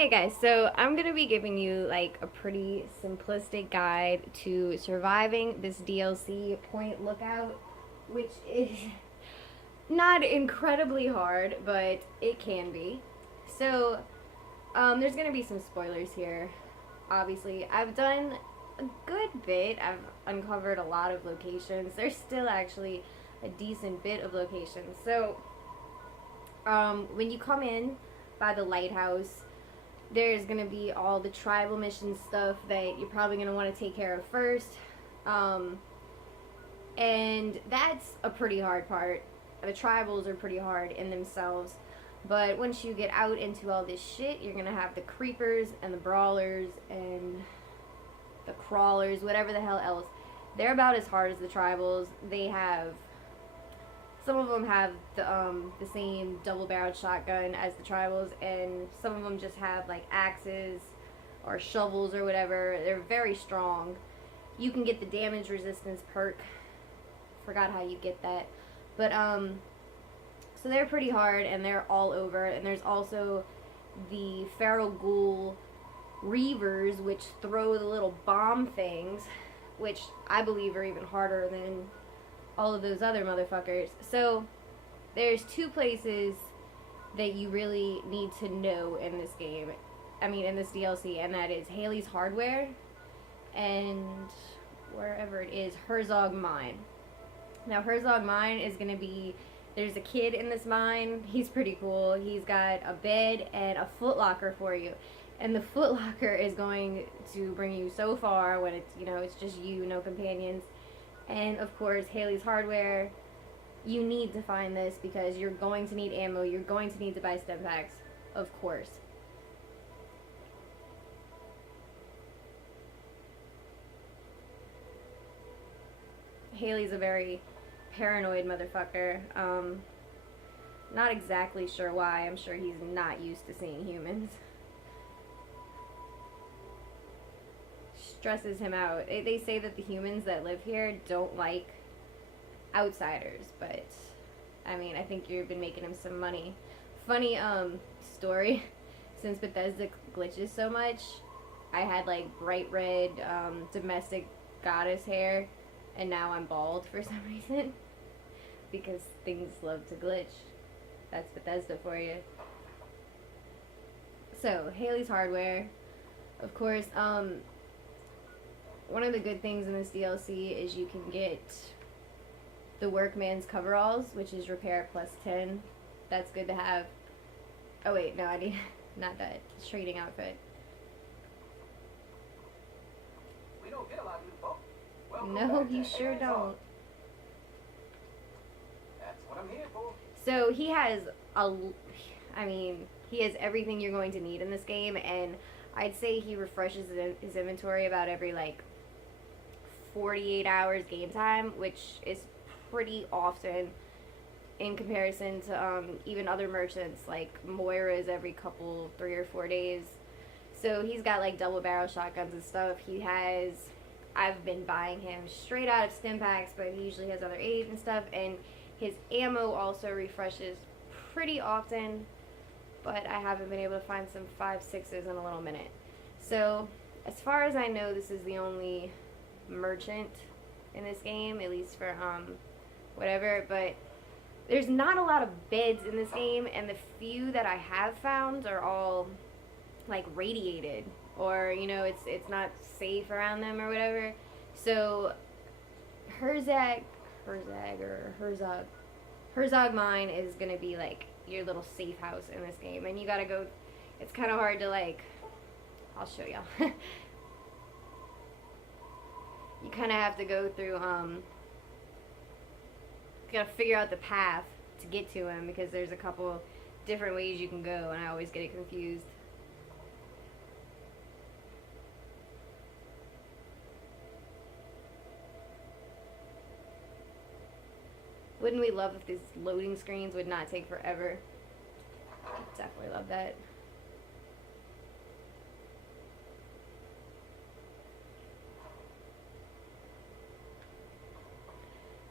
Hey guys, so I'm gonna be giving you like a pretty simplistic guide to surviving this DLC Point Lookout, which is not incredibly hard, but it can be. So, there's gonna be some spoilers here. Obviously, I've done a good bit. I've uncovered a lot of locations. There's still actually a decent bit of locations. So, when you come in by the lighthouse, there's gonna be all the tribal mission stuff that you're probably gonna want to take care of first. Um, and that's a pretty hard part. The tribals are pretty hard in themselves. But once you get out into all this shit, you're gonna have the creepers and the brawlers and the crawlers, whatever the hell else. They're about as hard as the tribals. They have some of them have the same double-barreled shotgun as the tribals, and some of them just have like axes or shovels or whatever. They're very strong. You can get the damage resistance perk. Forgot how you get that, but so they're pretty hard and they're all over. And there's also the feral ghoul reavers, which throw the little bomb things, which I believe are even harder than all of those other motherfuckers. So there's two places that you really need to know in this game. I mean, in this DLC, and that is Haley's Hardware and wherever it is, Herzog Mine. Now, Herzog Mine is going to be, there's a kid in this mine. He's pretty cool. He's got a bed and a footlocker for you. And the footlocker is going to bring you so far when it's, it's just you, no companions. And of course, Haley's Hardware, you need to find this because you're going to need ammo. You're going to need to buy stim packs, of course. Haley's a very paranoid motherfucker. Not exactly sure why. I'm sure he's not used to seeing humans. Stresses him out. They say that the humans that live here don't like outsiders, but I mean, I think you've been making him some money. Funny story. Since Bethesda glitches so much, I had like bright red domestic goddess hair, and now I'm bald for some reason because things love to glitch. That's Bethesda for you. So Haley's Hardware, of course. One of the good things in this DLC is you can get the Workman's Coveralls, which is repair plus 10. That's good to have. Oh wait, no, I need not that. It's trading outfit. We don't get a lot of new folk. Welcome No, back you to sure Haley's don't. Hall. That's what I'm here for. So he has he has everything you're going to need in this game, and I'd say he refreshes his inventory about every like 48 hours game time, which is pretty often in comparison to even other merchants like Moira's every couple 3 or 4 days. So he's got like double barrel shotguns and stuff. I've been buying him straight out of stim packs, but he usually has other aids and stuff, and his ammo also refreshes pretty often, but I haven't been able to find some 5.6s in a little minute. So as far as I know, this is the only merchant in this game, at least for whatever, but there's not a lot of beds in this game, and the few that I have found are all like radiated, or it's not safe around them or whatever. So Herzog Mine is gonna be like your little safe house in this game, and you gotta go. It's kind of hard to like. I'll show y'all. You kind of have to go through, you gotta figure out the path to get to him because there's a couple different ways you can go, and I always get it confused. Wouldn't we love if these loading screens would not take forever? Definitely love that.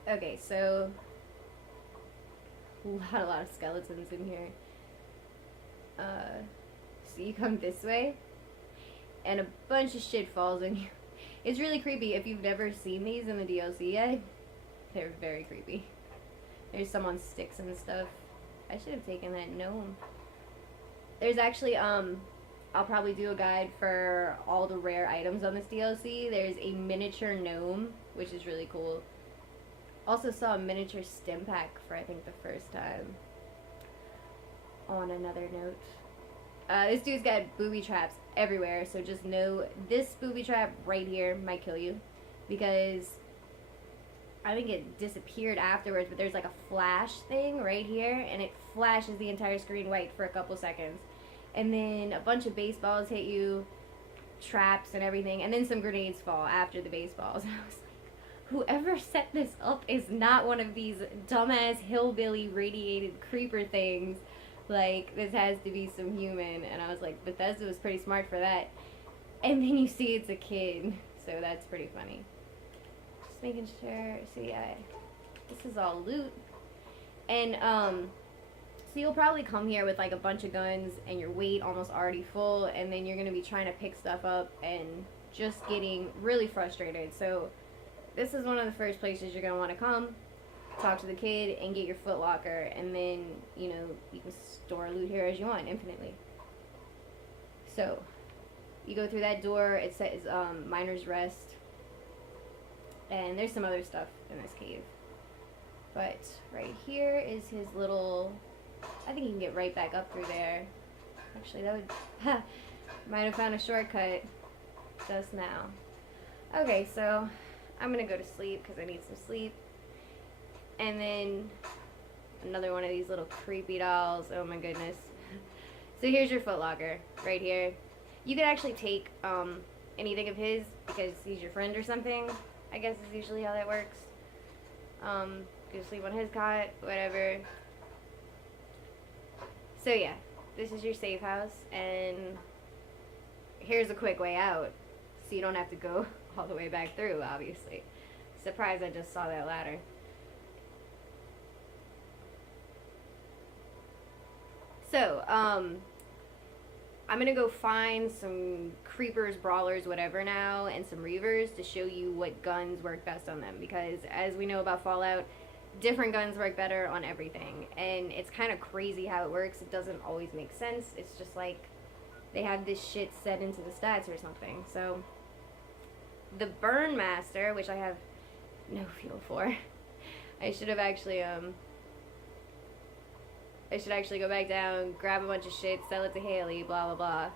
Okay, so a lot of skeletons in here. So you come this way, and a bunch of shit falls in you. It's really creepy. If you've never seen these in the DLC yet, they're very creepy. There's some on sticks and stuff. I should have taken that gnome. There's actually, I'll probably do a guide for all the rare items on this DLC. There's a miniature gnome, which is really cool. Also saw a miniature stim pack for, I think, the first time. On another note. This dude's got booby traps everywhere, so just know this booby trap right here might kill you. Because I think it disappeared afterwards, but there's like a flash thing right here, and it flashes the entire screen white for a couple seconds. And then a bunch of baseballs hit you, traps and everything, and then some grenades fall after the baseballs. And I was like, whoever set this up is not one of these dumbass hillbilly radiated creeper things. Like, this has to be some human. And I was like, Bethesda was pretty smart for that. And then you see it's a kid, so that's pretty funny. Just making sure. So yeah, this is all loot. And so you'll probably come here with like a bunch of guns and your weight almost already full, and then you're gonna be trying to pick stuff up and just getting really frustrated. So this is one of the first places you're gonna want to come, talk to the kid, and get your Foot Locker, and then you know you can store loot here as you want infinitely. So you go through that door. It says Miner's Rest, and there's some other stuff in this cave. But right here is his little. I think you can get right back up through there. Actually, that would might have found a shortcut just now. Okay, so I'm gonna go to sleep because I need some sleep. And then another one of these little creepy dolls. Oh my goodness. So here's your Foot Locker right here. You could actually take anything of his because he's your friend or something. I guess is usually how that works. Go sleep on his cot, whatever. So yeah, this is your safe house, and here's a quick way out, so you don't have to go all the way back through, obviously. Surprised I just saw that ladder. So, I'm gonna go find some creepers, brawlers, whatever now, and some reavers to show you what guns work best on them, because as we know about Fallout, different guns work better on everything, and it's kind of crazy how it works. It doesn't always make sense. It's just like they have this shit set into the stats or something. So the Burn Master, which I have no feel for, I should actually go back down, grab a bunch of shit, sell it to Haley, blah blah blah,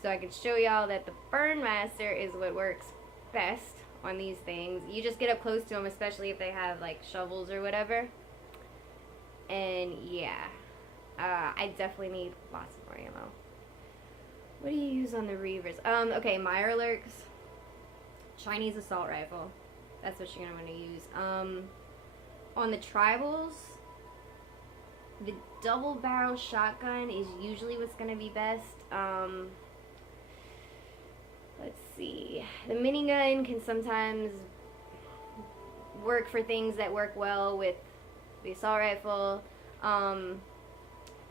so I can show y'all that the Burn Master is what works best on these things. You just get up close to them, especially if they have like shovels or whatever. And yeah, I definitely need lots of more ammo. What do you use on the Reavers? Okay, Mirelurks, Chinese assault rifle. That's what you're gonna want to use. On the tribals, the double barrel shotgun is usually what's gonna be best. Let's see. The minigun can sometimes work for things that work well with the assault rifle.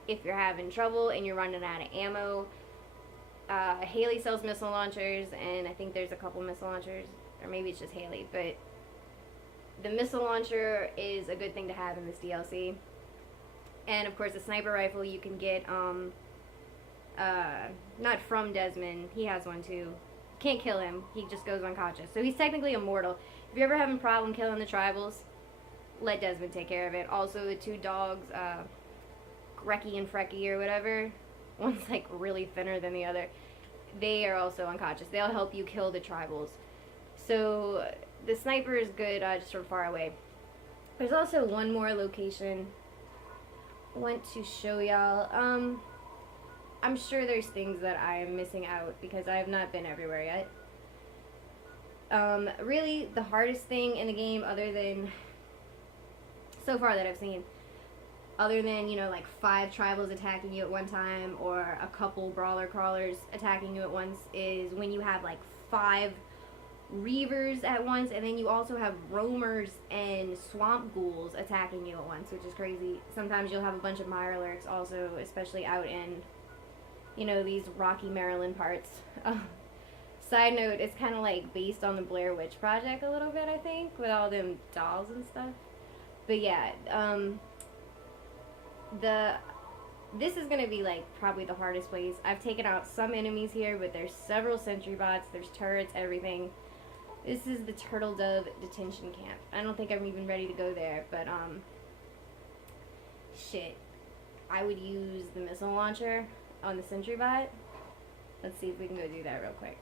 If you're having trouble and you're running out of ammo, Haley sells missile launchers, and I think there's a couple missile launchers, or maybe it's just Haley, but the missile launcher is a good thing to have in this DLC. And of course, the sniper rifle you can get, not from Desmond, he has one too. Can't kill him, he just goes unconscious. So he's technically immortal. If you're ever having a problem killing the tribals, let Desmond take care of it. Also, the two dogs, Grecky and Frecky or whatever, one's like really thinner than the other, they are also unconscious. They'll help you kill the tribals. So the sniper is good just from far away. There's also one more location I want to show y'all. I'm sure there's things that I am missing out because I have not been everywhere yet. Really, the hardest thing in the game, other than, so far that I've seen, other than, you know, like 5 tribals attacking you at one time or a couple brawler crawlers attacking you at once, is when you have like 5 reavers at once, and then you also have roamers and swamp ghouls attacking you at once, which is crazy. Sometimes you'll have a bunch of Mirelurks also, especially out in you know, these Rocky, Maryland parts. Side note, it's kind of like based on the Blair Witch Project a little bit, I think, with all them dolls and stuff. But yeah, this is gonna be like probably the hardest place. I've taken out some enemies here, but there's several sentry bots, there's turrets, everything. This is the Turtle Dove detention camp. I don't think I'm even ready to go there, but shit. I would use the missile launcher on the sentry bot. Let's see if we can go do that real quick.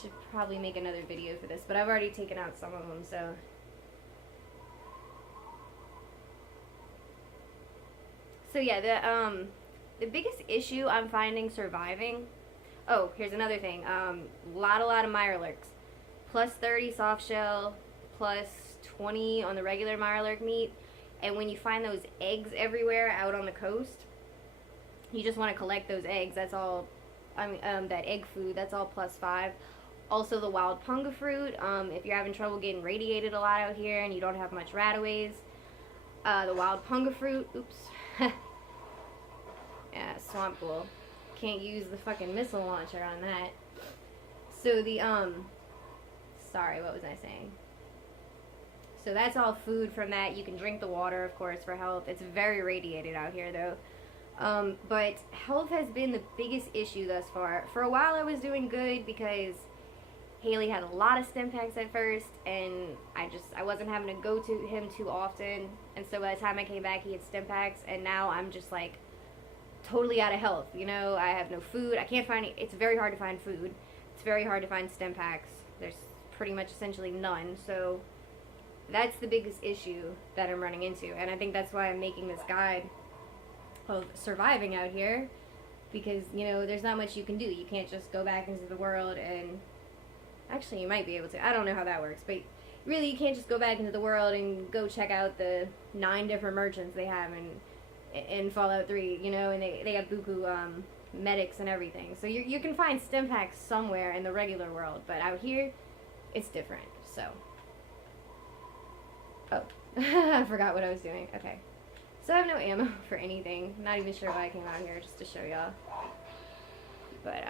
Should probably make another video for this, but I've already taken out some of them, so. So yeah, the biggest issue I'm finding surviving. Oh, here's another thing. Lot of Mirelurks. Plus 30 soft shell, plus 20 on the regular Mirelurk meat. And when you find those eggs everywhere out on the coast, you just want to collect those eggs. That's all. I mean, that egg food. That's all plus 5. Also, the wild punga fruit. If you're having trouble getting radiated a lot out here and you don't have much rataways, the wild punga fruit. Oops. Yeah, swamp ghoul. Can't use the fucking missile launcher on that. So the sorry, what was I saying? So that's all food from that. You can drink the water, of course, for health. It's very radiated out here, though. But health has been the biggest issue thus far. For a while, I was doing good because Haley had a lot of stim packs at first, and I wasn't having to go to him too often. And so by the time I came back, he had stim packs, and now I'm just like totally out of health. You know, I have no food. I can't find it's very hard to find food. It's very hard to find stim packs. There's pretty much essentially none. So that's the biggest issue that I'm running into, and I think that's why I'm making this guide of surviving out here, because, you know, there's not much you can do. You can't just go back into the world and actually you might be able to. I don't know how that works, but really you can't just go back into the world and go check out the 9 different merchants they have in Fallout 3, you know, and they have buku medics and everything. So you can find stim packs somewhere in the regular world, but out here it's different. So oh, I forgot what I was doing. Okay. So I have no ammo for anything. Not even sure why I came out here, just to show y'all. But,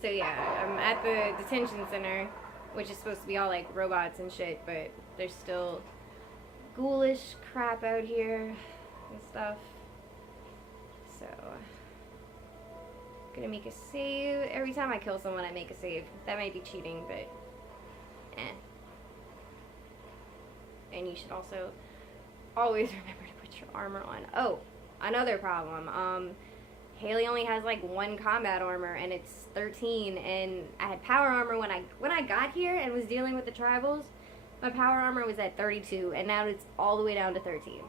so yeah, I'm at the detention center, which is supposed to be all, like, robots and shit, but there's still ghoulish crap out here and stuff. So, gonna make a save. Every time I kill someone, I make a save. That might be cheating, but, And you should also always remember to put your armor on. Oh, another problem. Haley only has like 1 combat armor, and it's 13. And I had power armor when I got here and was dealing with the tribals. My power armor was at 32, and now it's all the way down to 13.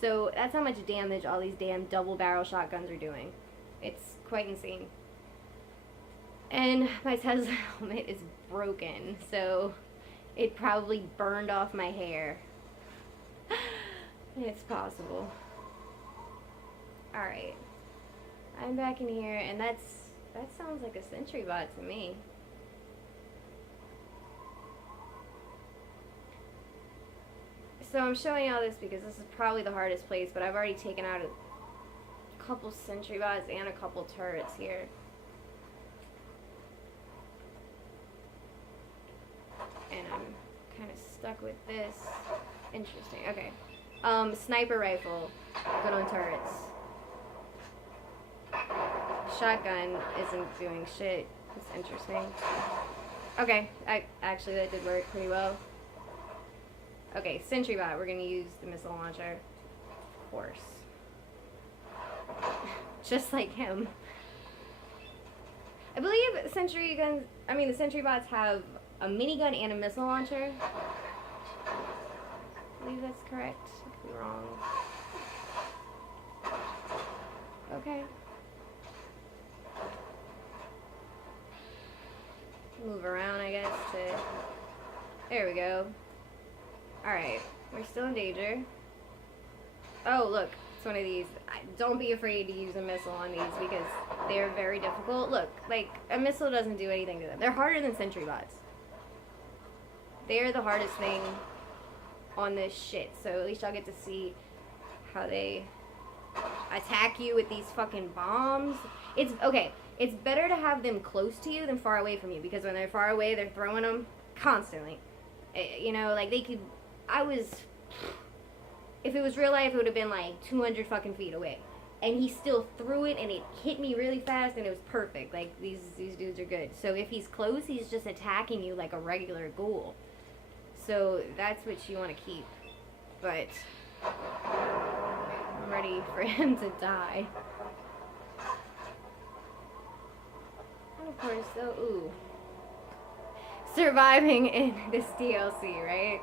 So that's how much damage all these damn double barrel shotguns are doing. It's quite insane. And my Tesla helmet is broken, so it probably burned off my hair. It's possible. Alright. I'm back in here, and that sounds like a sentry bot to me. So I'm showing all this because this is probably the hardest place, but I've already taken out a couple sentry bots and a couple turrets here. And I'm kind of stuck with this. Interesting. Okay. Sniper rifle. Good on turrets. Shotgun isn't doing shit. It's interesting. Okay. Actually, that did work pretty well. Okay, sentry bot. We're gonna use the missile launcher. Of course. Just like him. I believe the sentry bots have a minigun and a missile launcher. I believe that's correct. I could be wrong. Okay. Move around, I guess, to... There we go. Alright, we're still in danger. Oh, look, it's one of these. Don't be afraid to use a missile on these because they're very difficult. Look, like, a missile doesn't do anything to them. They're harder than sentry bots. They're the hardest thing on this shit, so at least y'all get to see how they attack you with these fucking bombs. It's okay. It's better to have them close to you than far away from you, because when they're far away, they're throwing them constantly. You know, like they could. If it was real life, it would have been like 200 fucking feet away, and he still threw it, and it hit me really fast, and it was perfect. Like these dudes are good. So if he's close, he's just attacking you like a regular ghoul. So that's what you want to keep. But I'm ready for him to die. And of course, so ooh, surviving in this DLC, right?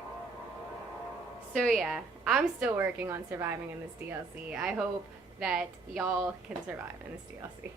So yeah, I'm still working on surviving in this DLC. I hope that y'all can survive in this DLC.